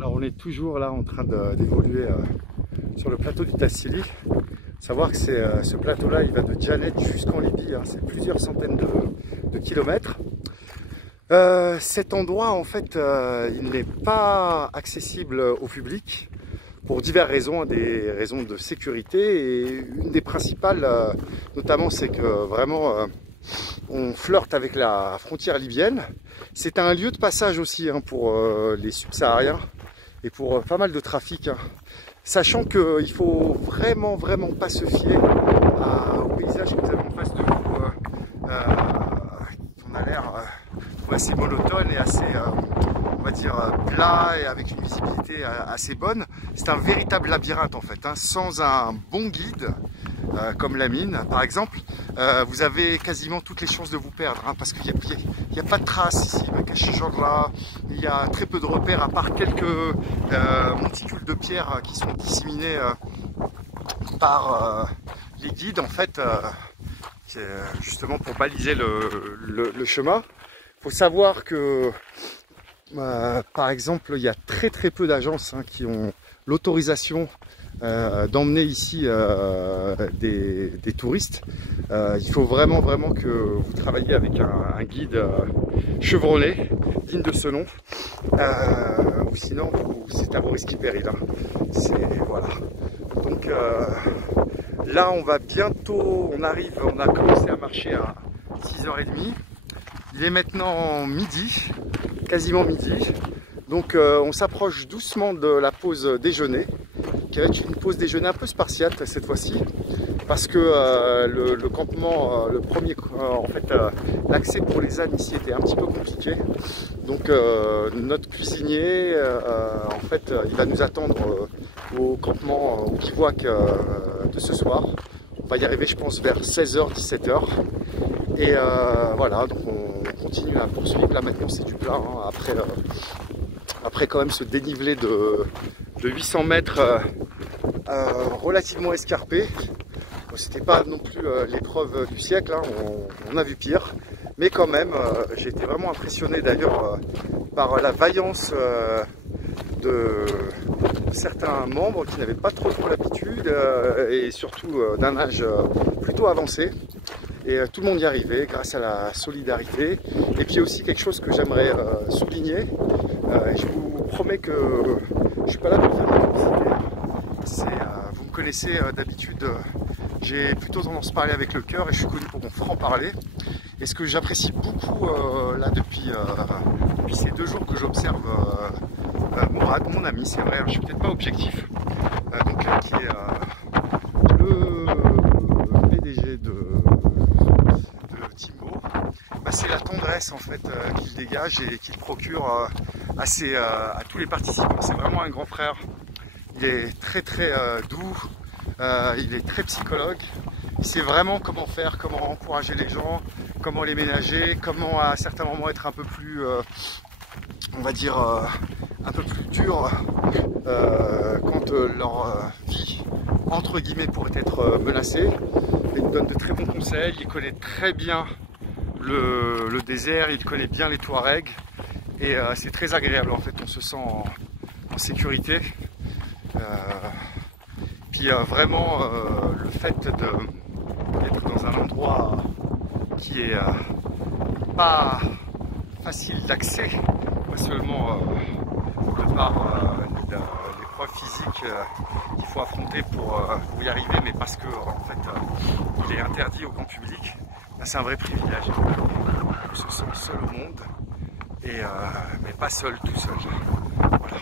Alors on est toujours là en train d'évoluer sur le plateau du Tassili. Savoir que ce plateau-là, il va de Djanet jusqu'en Libye, hein, c'est plusieurs centaines de kilomètres. Cet endroit, en fait, il n'est pas accessible au public pour diverses raisons, des raisons de sécurité. Et une des principales, notamment, c'est que vraiment, on flirte avec la frontière libyenne. C'est un lieu de passage aussi hein, pour les subsahariens et pour pas mal de trafic. Hein. Sachant qu'il ne faut vraiment pas se fier au paysage que vous avez en face de vous. On a l'air assez monotone et assez, on va dire, plat et avec une visibilité assez bonne. C'est un véritable labyrinthe en fait. Hein. Sans un bon guide, comme la mine par exemple, vous avez quasiment toutes les chances de vous perdre. Hein, parce qu'il n'y a pas de traces ici. Là, il y a très peu de repères à part quelques monticules de pierre qui sont disséminés par les guides en fait, justement pour baliser le chemin. Il faut savoir que par exemple il y a très peu d'agences hein, qui ont l'autorisation d'emmener ici des touristes. Il faut vraiment que vous travailliez avec un guide chevronné, digne de ce nom, ou sinon c'est à vos risques et périls. Hein. Voilà. Donc là on va bientôt, on a commencé à marcher à 6h30. Il est maintenant midi, quasiment midi. Donc on s'approche doucement de la pause déjeuner, qui va être une pause déjeuner un peu spartiate cette fois-ci, parce que le campement, le premier, en fait, l'accès pour les ânes ici était un petit peu compliqué. Donc notre cuisinier, en fait, il va nous attendre au campement au bivouac de ce soir. On va y arriver, je pense, vers 16h, 17h. Et voilà, donc on continue à poursuivre. Là maintenant c'est du plat, hein, après quand même ce dénivelé de 800 mètres relativement escarpé. C'était pas non plus l'épreuve du siècle, hein, on a vu pire. Mais quand même, j'ai été vraiment impressionné d'ailleurs par la vaillance de certains membres qui n'avaient pas trop l'habitude et surtout d'un âge plutôt avancé. Et tout le monde y arrivait grâce à la solidarité. Et puis aussi quelque chose que j'aimerais souligner, et je vous promets que je ne suis pas là pour faire de publicité. Vous me connaissez d'habitude, j'ai plutôt tendance à parler avec le cœur et je suis connu pour mon franc-parler. Et ce que j'apprécie beaucoup là depuis ces 2 jours que j'observe Mourad, mon ami, c'est vrai, hein, je suis peut-être pas objectif, donc qui est le PDG de Timbo, c'est la tendresse en fait qu'il dégage et qu'il procure à tous les participants. C'est vraiment un grand frère. Il est très doux, il est très psychologue. Il sait vraiment comment faire, comment encourager les gens, comment les ménager, comment à certains moments être un peu plus, on va dire, un peu plus dur quand leur vie entre guillemets pourrait être menacée. Il nous donne de très bons conseils, il connaît très bien le désert, il connaît bien les Touaregs et c'est très agréable en fait, on se sent en sécurité. Puis vraiment le fait d'être dans un endroit qui est pas facile d'accès, pas seulement de par l'épreuve physique qu'il faut affronter pour y arriver, mais parce que en fait il est interdit au grand public. C'est un vrai privilège. On se sent seul au monde, et, mais pas seul, tout seul. Voilà.